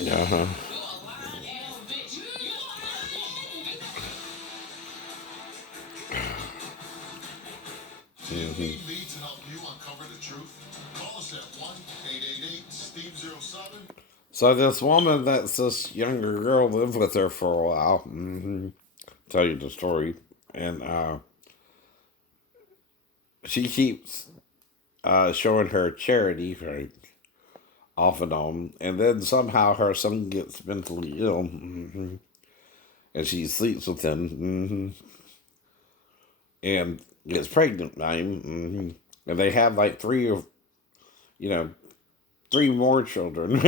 Uh-huh. Hmm. So this woman that's this younger girl lived with her for a while. Tell you the story, and she keeps showing her charity right off and on, and then somehow her son gets mentally ill, and she sleeps with him, and gets pregnant by him, and they have like you know, three more children.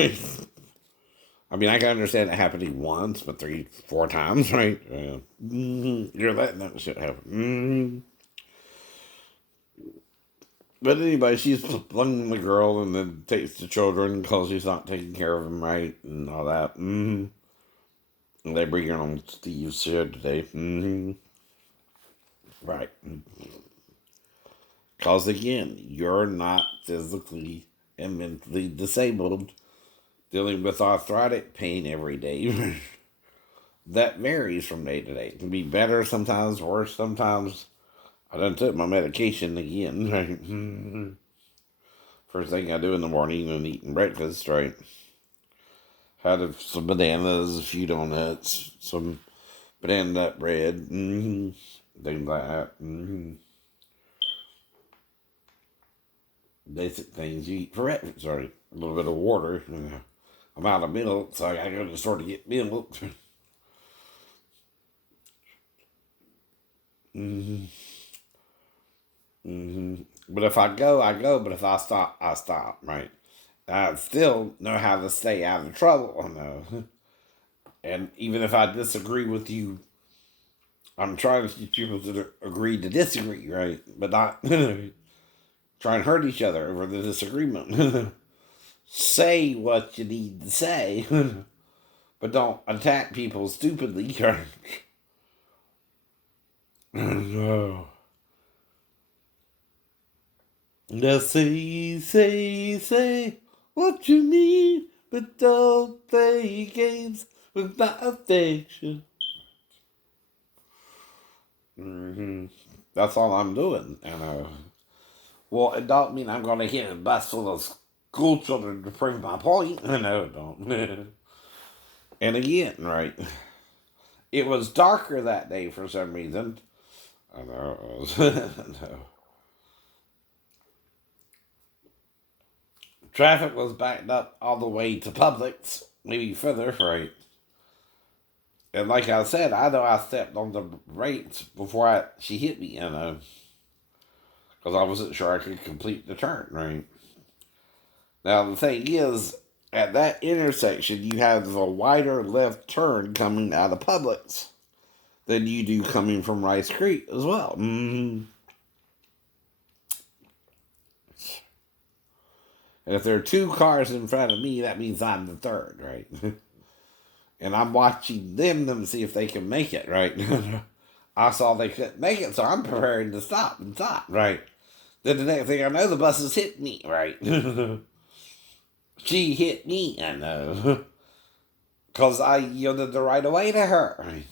I mean, I can understand it happening once, but three, four times, right? You're letting that shit happen. But anyway, she's blaming the girl and then takes the children because she's not taking care of them right and all that. And they bring her on Steve's show today. Right. Because again, you're not physically and mentally disabled dealing with arthritic pain every day. That varies from day to day. It can be better sometimes, worse sometimes. I done took my medication again. Right? First thing I do in the morning and eating breakfast, right? Had some bananas, a few donuts, some banana nut bread, things like that. Basic things you eat for breakfast, right? A little bit of water. I'm out of milk, so I gotta go to the store to get milk. hmm But if I go, I go. But if I stop, I stop, right? I still know how to stay out of trouble. I know. And even if I disagree with you, I'm trying to teach people to agree to disagree, right? But not try and hurt each other over the disagreement. Say what you need to say, but don't attack people stupidly. No. Just say what you mean, but don't play games with my affection. hmm That's all I'm doing. And well, it don't mean I'm going to hit a bus full of school children to prove my point. No, it don't. And again, right, it was darker that day for some reason. I know it was. No. Traffic was backed up all the way to Publix, maybe further, right? And like I said, I know I stepped on the brakes before she hit me, because I wasn't sure I could complete the turn, right? Now, the thing is, at that intersection, you have the wider left turn coming out of Publix than you do coming from Rice Creek as well. And if there are two cars in front of me, that means I'm the third, right? And I'm watching them see if they can make it, right? I saw they couldn't make it, so I'm preparing to stop and stop, right? Then the next thing I know, the bus has hit me, right? She hit me, I know. Because I yielded the right of way to her, right?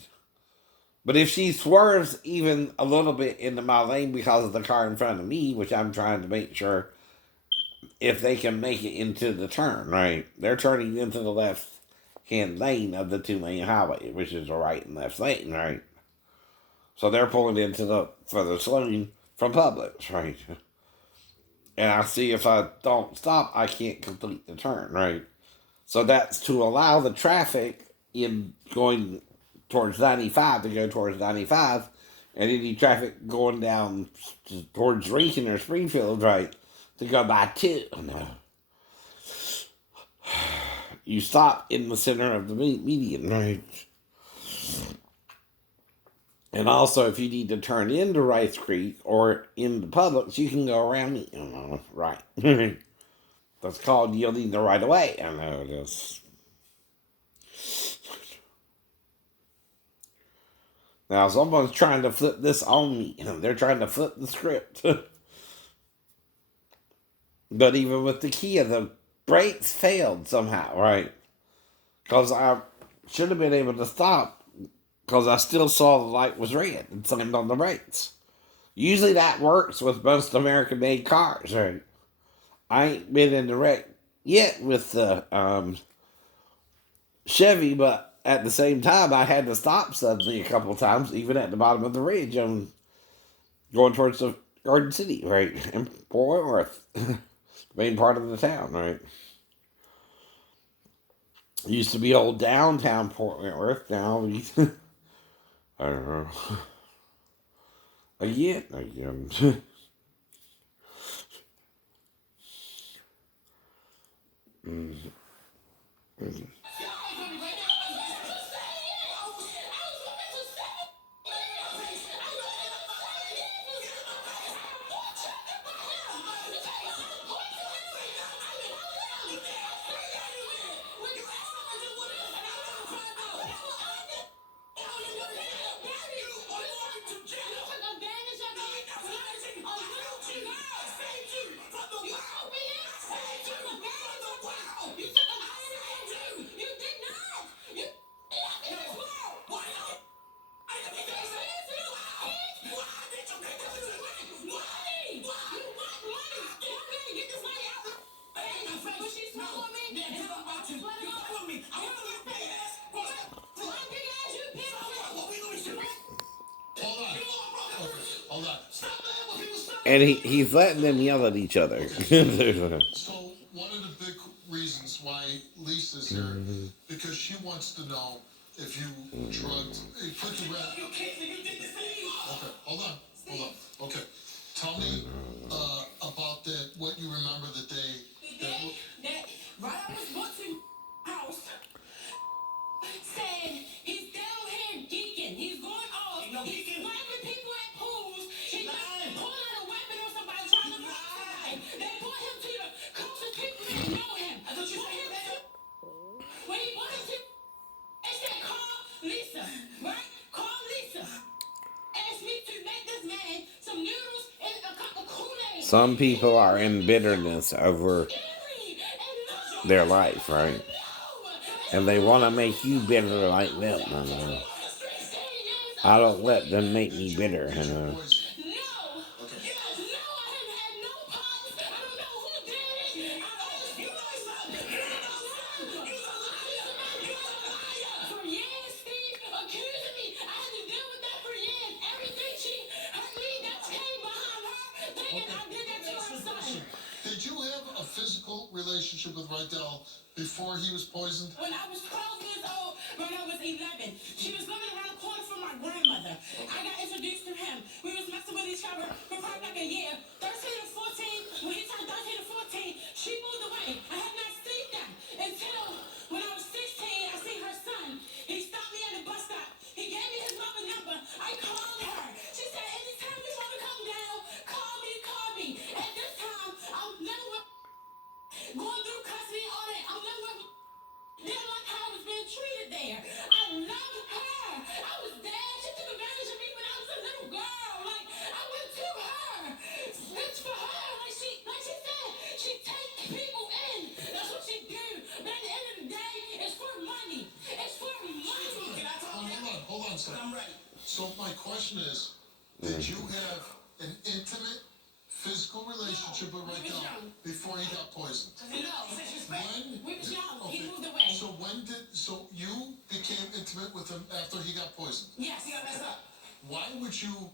But if she swerves even a little bit into my lane because of the car in front of me, which I'm trying to make sure if they can make it into the turn, right? They're turning into the left hand lane of the two lane highway, which is the right and left lane, right? So they're pulling into the further lane from Publix, right? And I see if I don't stop, I can't complete the turn, right? So that's to allow the traffic in going towards 95 to go towards 95, and any traffic going down towards Lincoln or Springfield, right, to go by two. No. You stop in the center of the median, right? And also, if you need to turn into Rice Creek or into Publix, you can go around me. Right. That's called yielding the right of way. I know it is. Now, someone's trying to flip this on me. They're trying to flip the script. But even with the Kia, the brakes failed somehow, right? Because I should have been able to stop because I still saw the light was red and slammed on the brakes. Usually that works with most American made cars, right? I ain't been in the wreck yet with the Chevy, but at the same time, I had to stop suddenly a couple of times, even at the bottom of the ridge on going towards the Garden City, right? In Fort Worth, the main part of the town, right? It used to be old downtown Fort Worth. Now we, I don't know. Again. And he's letting them yell at each other. So one of the big reasons why Lisa's here, because she wants to know if you drugged, put the red. Okay, hold on. Okay, tell me about that. What you remember the day that right I was watching house saying he's down here geeking. He's going off. He's slapping people at pools. He's pulling out a weapon on somebody trying to rob somebody. They brought him to the closest people that know him. I thought you said that. When he brought him to, they said, call Lisa, right? Call Lisa. Ask me to make this man some noodles and a cup of Kool-Aid. Some people are in bitterness over their life, right? And they want to make you bitter like them. I don't let them make me bitter. Did you have a physical relationship with Rydell before he was poisoned? When I was 12 years old, when I was 11, she was living around the corner from my grandmother. I got introduced to him. We was messing with each other for probably like a year. 13 or 14, when he turned 13 or 14, she moved away. I have not seen them until when I was 16, I seen her son. He stopped me at the bus stop. He gave me his mother number. I called her. She said, anytime you want to come down, call me, call me. At this time, I was never going through custody, all that. I'm never didn't like how I was being treated there. I loved her. I was there. She took advantage of me when I was a little girl. Like, I went to her. It's for her. Like she said, she takes people in. That's what she do. But at the end of the day, it's for money. It's for money. Can I talk? Hold on, sir. I'm ready. So my question is, did you have an intimate physical relationship with Rydell before he got poisoned? No. When? We was young. Okay. He moved away. So you became intimate with him after he got poisoned? Yes. That's up. Why would you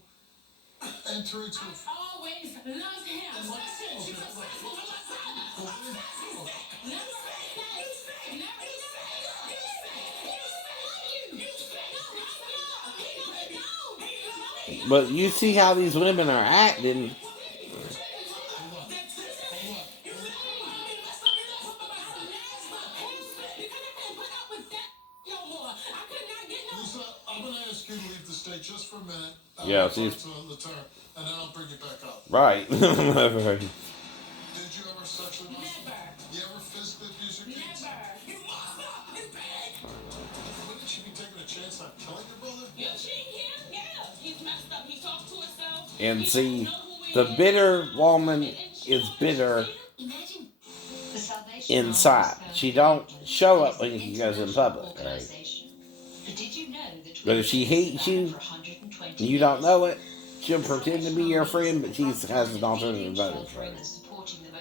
enter into I always loved him. She's successful with my son. But you see how these women are acting. I'm going to ask you to leave the stage just for a minute. Yeah, she's to Latar, and then I'll bring you back up. Right. Did you ever sexually? Never. You ever physically abuse your kids? Never. You monster! You pig! Wouldn't she be taking a chance on killing your brother? You cheating him? Yeah. He's messed up. He talked to himself. And see, the bitter woman is bitter inside. She don't show up when he goes in public, right? But if she hates you, and you don't know it, she'll pretend to be your friend, but she has an alternative motive, right?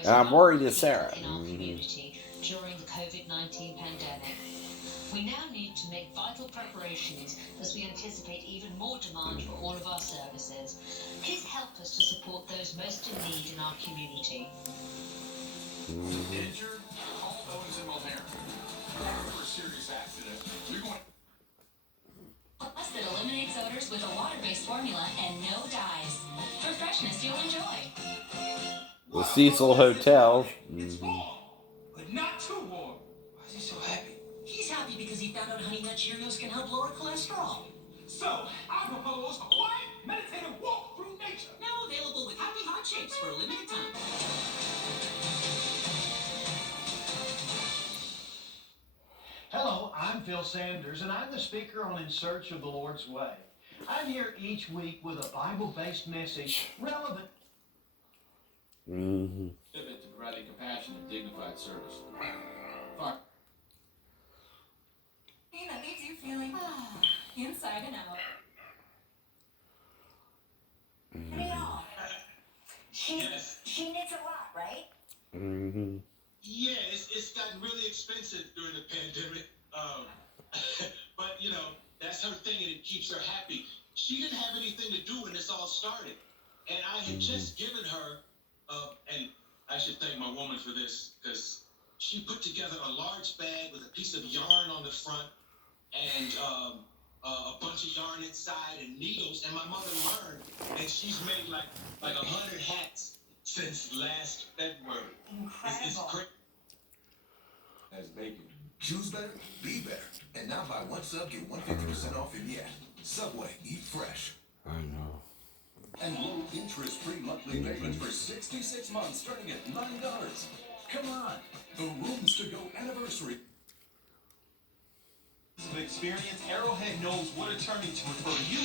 And I'm worried it's Sarah. During the COVID-19 pandemic. We now need to make vital preparations as we anticipate even more demand for all of our services. Please help us to support those most in need in our community. Injured? Call Owens and Mulher. After a serious accident, we're going. Plus, that eliminates odors with a water-based formula and no dyes. For freshness you'll enjoy. The Cecil Hotel. It's warm, but not too warm. Why is he so happy? He's happy because he found out Honey Nut Cheerios can help lower cholesterol. So, I propose a quiet, meditative walk through nature. Now available with Happy Heart Shapes for a limited time. Hello, I'm Phil Sanders, and I'm the speaker on In Search of the Lord's Way. I'm here each week with a Bible-based message relevant. Commitment to providing compassionate, dignified service. Fuck. That leaves you feeling inside and out. She knits a lot, right? Yeah, it's gotten really expensive during the pandemic. But you know, that's her thing, and it keeps her happy. She didn't have anything to do when this all started, and I had just given her, and I should thank my woman for this, because she put together a large bag with a piece of yarn on the front and a bunch of yarn inside and needles. And my mother learned, and she's made like 100 hats since last February. It's great. That's bacon. Choose better, be better. And now buy one sub, get 150% off in Yen. Subway, eat fresh. I know. And low interest-free monthly payments for 66 months starting at $9. Come on, the Rooms to Go anniversary. Of experience, Arrowhead knows what attorney to refer you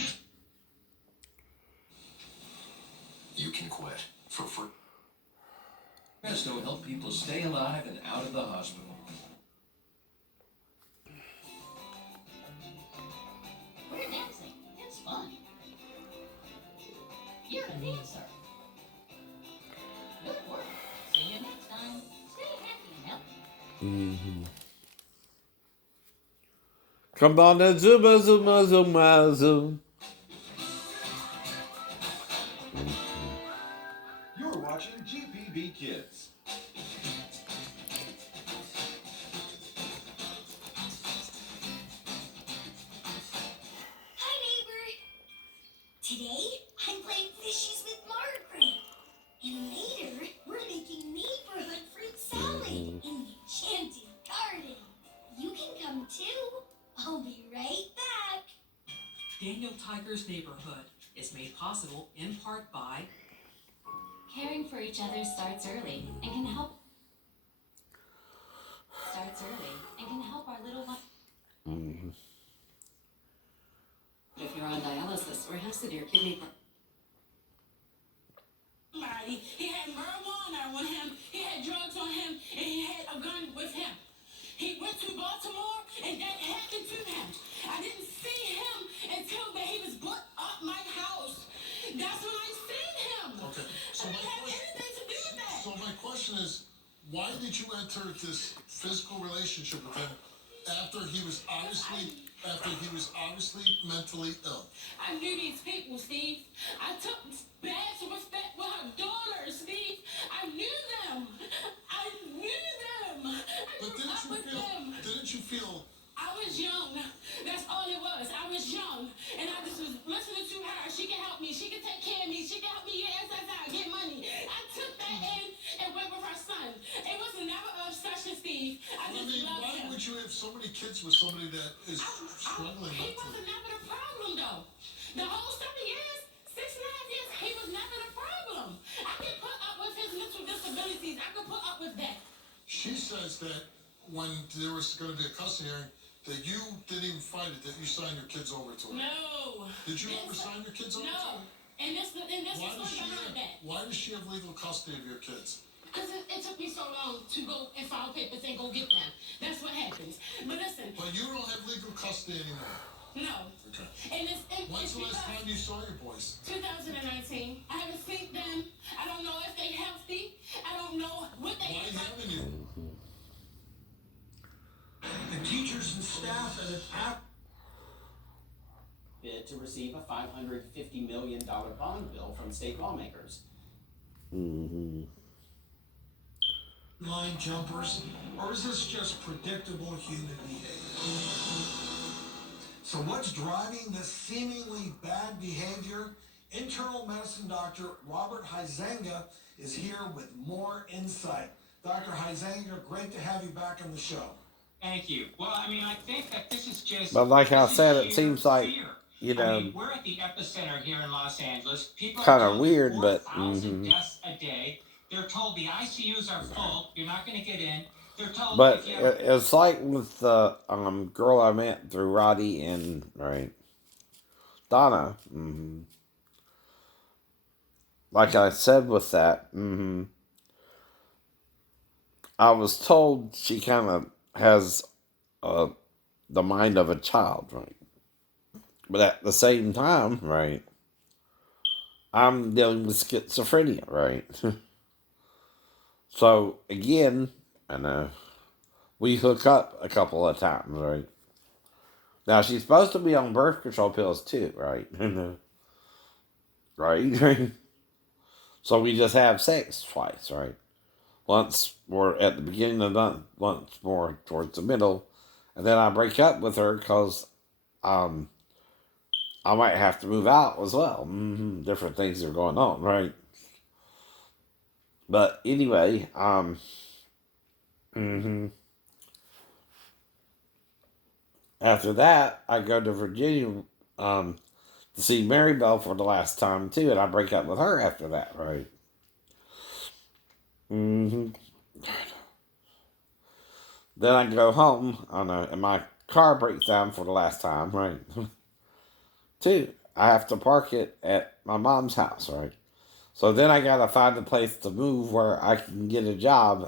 to. You can quit for free. Presto help people stay alive and out of the hospital. We're dancing. It's fun. You're a dancer. Good work. See you next time. Stay happy and healthy. Come on, and zuma, zuma, zuma, zoom. You're watching GPB Kids. Hi, neighbor. Today, I'm playing fishies with Margaret. And later, we're making neighborhood fruit salad in the enchanted garden. You can come too. I'll be right back. Daniel Tiger's Neighborhood is made possible in part by Caring for each other starts early and can help. Our little one. If you're on dialysis or have severe kidney problems. He had marijuana on him, he had drugs on him, and he had a gun with him. He went to Baltimore, and that happened to him. I didn't see him until that he was put up my house. That's when I seen him. Okay, so I didn't have anything to do with that. So my question is, why did you enter this physical relationship with him after he was obviously mentally ill? I knew these people, Steve. I took bad respect with her daughter, Steve. I knew them. I grew up with them. Didn't you feel? I was young. That's all it was. I was young. And I just was listening to her. She can help me. She can take care of me. She can help me get SSI, get money. I took that in and went with her son. It was never an obsession, Steve. I just loved why him. would you have so many kids with somebody that is struggling He mentally? wasn't never the problem, though. The whole 7 years, 6.5 years, he was never the problem. I could put up with his mental disabilities. I could put up with that. She says that when there was going to be a custody hearing, that you didn't even fight it, that you signed your kids over to it. No. Did you ever sign your kids over to No. it? And this was behind that. Why does she have legal custody of your kids? Because it took me so long to go and file papers and go get them. That's what happens. But listen. But you don't have legal custody anymore. No. Okay. And When's it's the last because time you saw your boys? 2019. I haven't seen them. I don't know if they healthy. I don't know what they Why haven't you? The teachers and staff and bid to receive a $550 million bond bill from state lawmakers. line jumpers, or is this just predictable human behavior? So what's driving this seemingly bad behavior? Internal medicine doctor Robert Huizenga is here with more insight. Dr. Huizenga, great to have you back on the show. Thank you. Well, I mean, I think that this is just... But like I said, it sheer seems like, fear. you know, I mean, we're at the epicenter here in Los Angeles. People kind are of told weird, but 4,000 deaths a day. They're told the ICUs are full. You're not going to get in. They're told but if you have... it's like with the girl I met through Roddy and Donna. Like I said with that, I was told she kind of has the mind of a child, right? But at the same time, right, I'm dealing with schizophrenia, right? So, again, we hook up a couple of times, right? Now, she's supposed to be on birth control pills, too, right? Right? So, we just have sex twice, right? Once more at the beginning of the month, once more towards the middle. And then I break up with her because I might have to move out as well. Different things are going on, right? But anyway, after that, I go to Virginia to see Maribel for the last time too, and I break up with her after that, right? Then I go home, and my car breaks down for the last time, right? Too. I have to park it at my mom's house, right? So then I gotta find a place to move where I can get a job,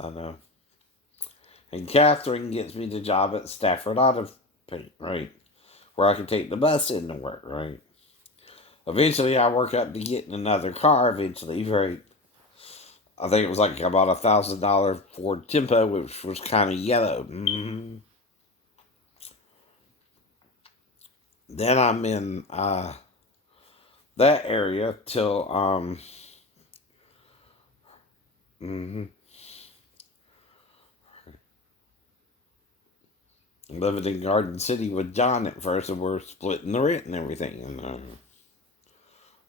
And Catherine gets me the job at Stafford Auto Paint, right? Where I can take the bus into work, right? Eventually I work up to getting another car eventually, right? I think it was like about $1,000 Ford Tempo, which was kind of yellow. Then I'm in that area till living in Garden City with John at first, and we're splitting the rent and everything. And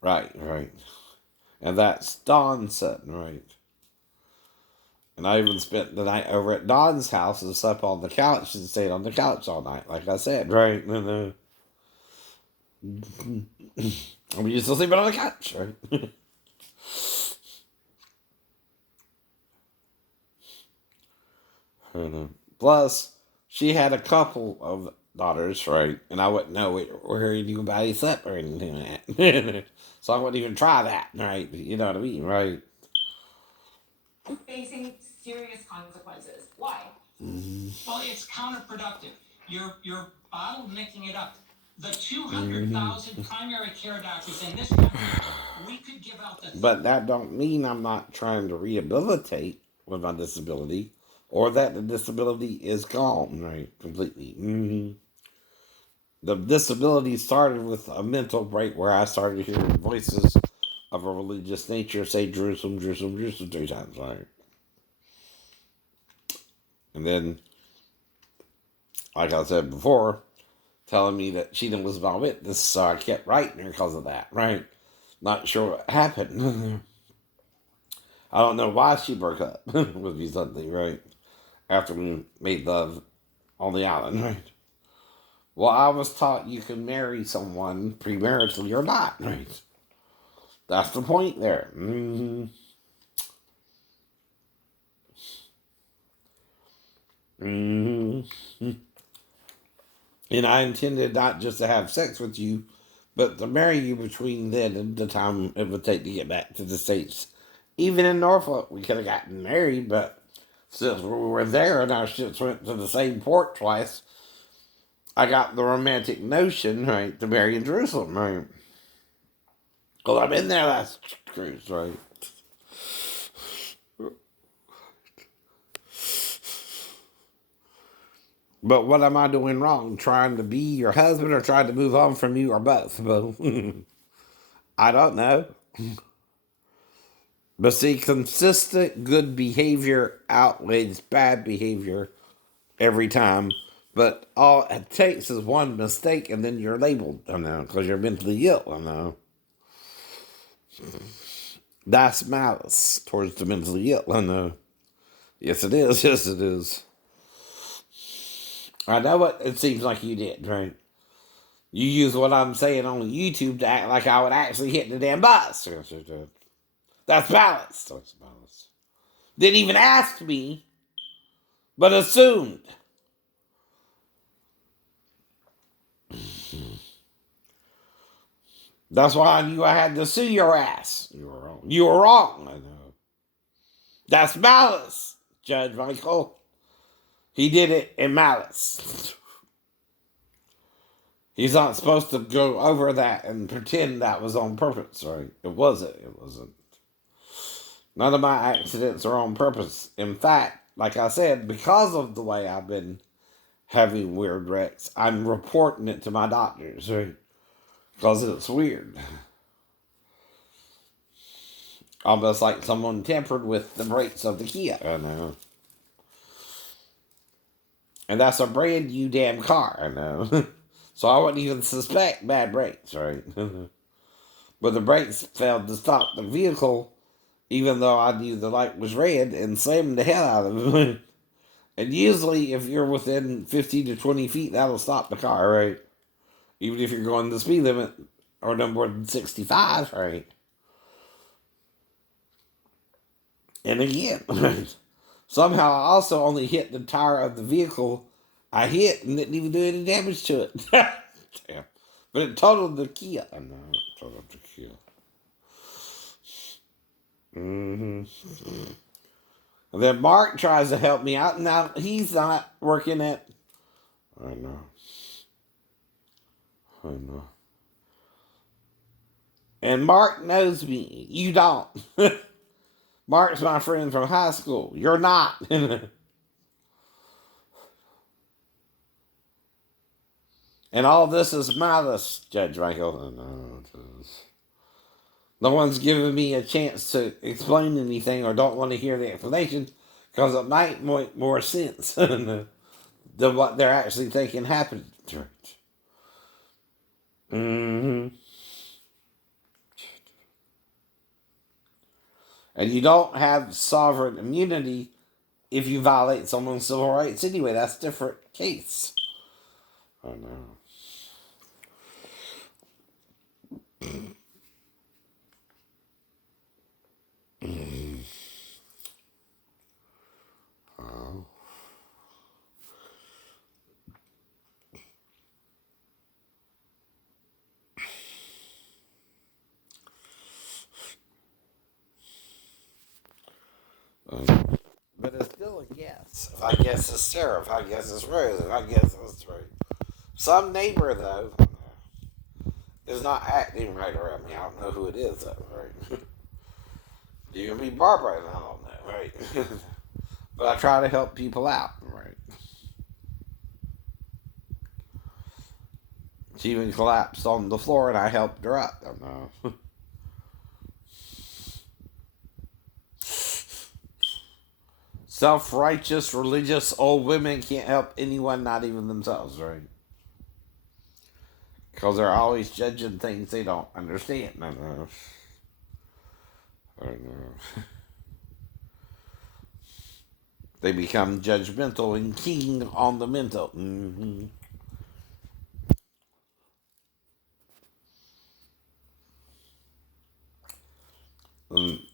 right, and that's Dawn's son, right? And I even spent the night over at Dawn's house and slept on the couch and stayed on the couch all night, like I said, right? And I'm used to sleeping on the couch, right? Plus, she had a couple of daughters, right? And I wouldn't know where anybody slept or anything like that. So I wouldn't even try that, right? You know what I mean, right? Facing serious consequences. Why? Well, it's counterproductive. You're bottlenecking it up. The 200,000 primary care doctors in this country, we could give out the... But that don't mean I'm not trying to rehabilitate with my disability, or that the disability is gone, right? Completely. The disability started with a mental break where I started hearing voices of a religious nature say Jerusalem, Jerusalem, Jerusalem 3 times, right? And then, like I said before, telling me that she was my witness, so I kept writing her because of that, right? Not sure what happened. I don't know why she broke up with me suddenly, right? After we made love on the island, right? Well, I was taught you can marry someone premaritally or not, right? That's the point there. And I intended not just to have sex with you, but to marry you between then and the time it would take to get back to the States Even in Norfolk, we could have gotten married, but since we were there and our ships went to the same port twice, I got the romantic notion, right, to marry in Jerusalem, right? Well, I've been there last cruise, right? But what am I doing wrong? Trying to be your husband or trying to move on from you or both? I don't know. But see, consistent good behavior outweighs bad behavior every time. But all it takes is one mistake and then you're labeled, I know, because you're mentally ill, I know. That's malice towards the mentally ill, I know. Yes, it is. Yes, it is. I know what it seems like you did, right? You use what I'm saying on YouTube to act like I would actually hit the damn bus. That's malice. That's malice. Didn't even ask me, but assumed. That's why I knew I had to sue your ass. You were wrong. You were wrong, I know. That's malice, Judge Michael. He did it in malice. He's not supposed to go over that and pretend that was on purpose, right? It wasn't. It wasn't. None of my accidents are on purpose. In fact, like I said, because of the way I've been having weird wrecks, I'm reporting it to my doctors, right? Because it's weird. Almost like someone tampered with the brakes of the Kia. I know. And that's a brand new damn car, I know. So I wouldn't even suspect bad brakes, right? But the brakes failed to stop the vehicle, even though I knew the light was red, and slammed the hell out of it. And usually, if you're within 15 to 20 feet, that'll stop the car, right? Even if you're going the speed limit, or no more than 65, right? And again, somehow I also only hit the tire of the vehicle I hit and didn't even do any damage to it. Damn. But it totaled the Kia. I know, it totaled the Kia. And then Mark tries to help me out, and now he's not working at... I know. I know. And Mark knows me. You don't. Mark's my friend from high school. You're not. And all this is malice, Judge Michael. No, it is. No one's giving me a chance to explain anything or don't want to hear the explanation because it might make more sense than what they're actually thinking happened. And you don't have sovereign immunity if you violate someone's civil rights anyway. That's a different case. I know. Oh. But it's still a guess. If I guess it's Sarah, if I guess it's Rose, if I guess it's right. Some neighbor, though, is not acting right around me. I don't know who it is, though, right? You can be Barbara, and I don't know, right? But I try to help people out, right? She even collapsed on the floor, and I helped her up. I don't know. Self-righteous, religious old women can't help anyone, not even themselves, right? Because they're always judging things they don't understand. I know. I know. They become judgmental and keen on the mental.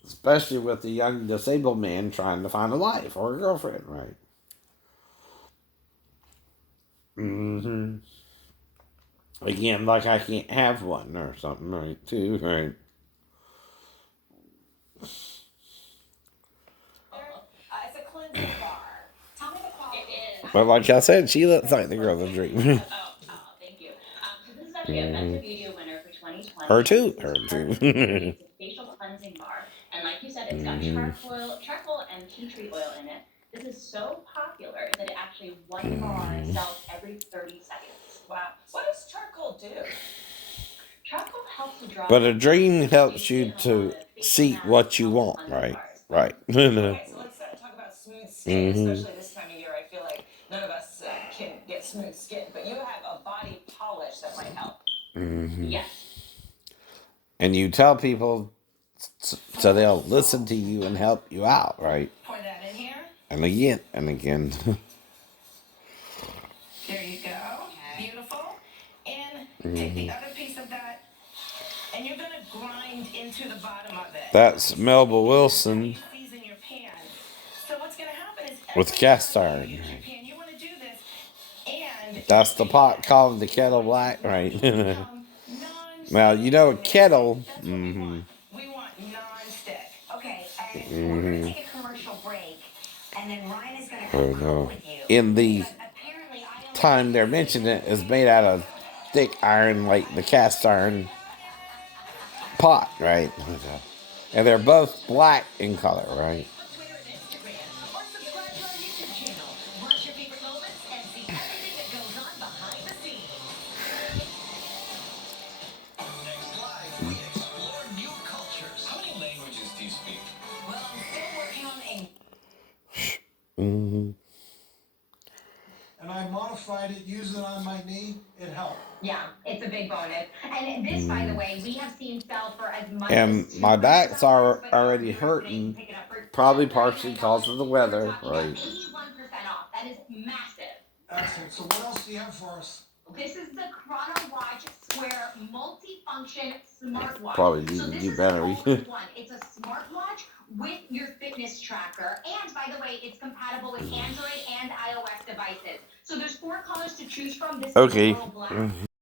Especially with the young disabled man trying to find a wife or a girlfriend, right? Again, like I can't have one or something, right? Too, right? But like I said, she looks like the girl of the dream. Thank you. So this is actually a Mensa Beauty winner for 2020. Her too. This Her is too. It's a facial cleansing bar, and like you said, it's got charcoal and tea tree oil in it. This is so popular that it actually one bar sells every 30 seconds. Wow. What does charcoal do? Charcoal helps to draw. But a dream helps you to see what you want, right? Right. Okay, so let's talk about smooth skin, especially this time of year. I feel like none of us can get smooth skin, but you have a body polish that might help. Yes. And you tell people so they'll listen to you and help you out, right? Pour that in here. And again, and again. There you go. Beautiful. And take the other piece of that, and you're going to grind into the bottom of it. That's Melba Wilson Season your pan. So what's going to happen is with cast iron. you want to do this, and That's the pot called the kettle black, right? Well, you know, a kettle. we want non-stick. Okay, and we're gonna take a commercial break, and then Ryan is gonna Oh come no. with you. In the But apparently, I only time they're mentioning it is made out of thick iron, like the cast iron pot, right? And they're both black in color, right? Twitter and Instagram, or subscribe to our YouTube channel. Watch your favorite moments and see everything that goes on behind the scenes. Next live, we explore new cultures. How many languages do you speak? Well, I'm still working on English. And I modified it, used it on my knee. It helped. Yeah, it's a big bonus. And this, by the way, we have seen sell for as much And as my backs are $200, already hurting, probably partially because of the weather, right? 81% off. That is massive. Excellent. So what else do you have for us? This is the ChronoWatch Square multifunction smartwatch. Probably need so a this new is battery. all in one. It's a smartwatch with your fitness tracker, and by the way, it's compatible with Android and iOS devices. So there's 4 colors to choose from. This Okay. is pearl black.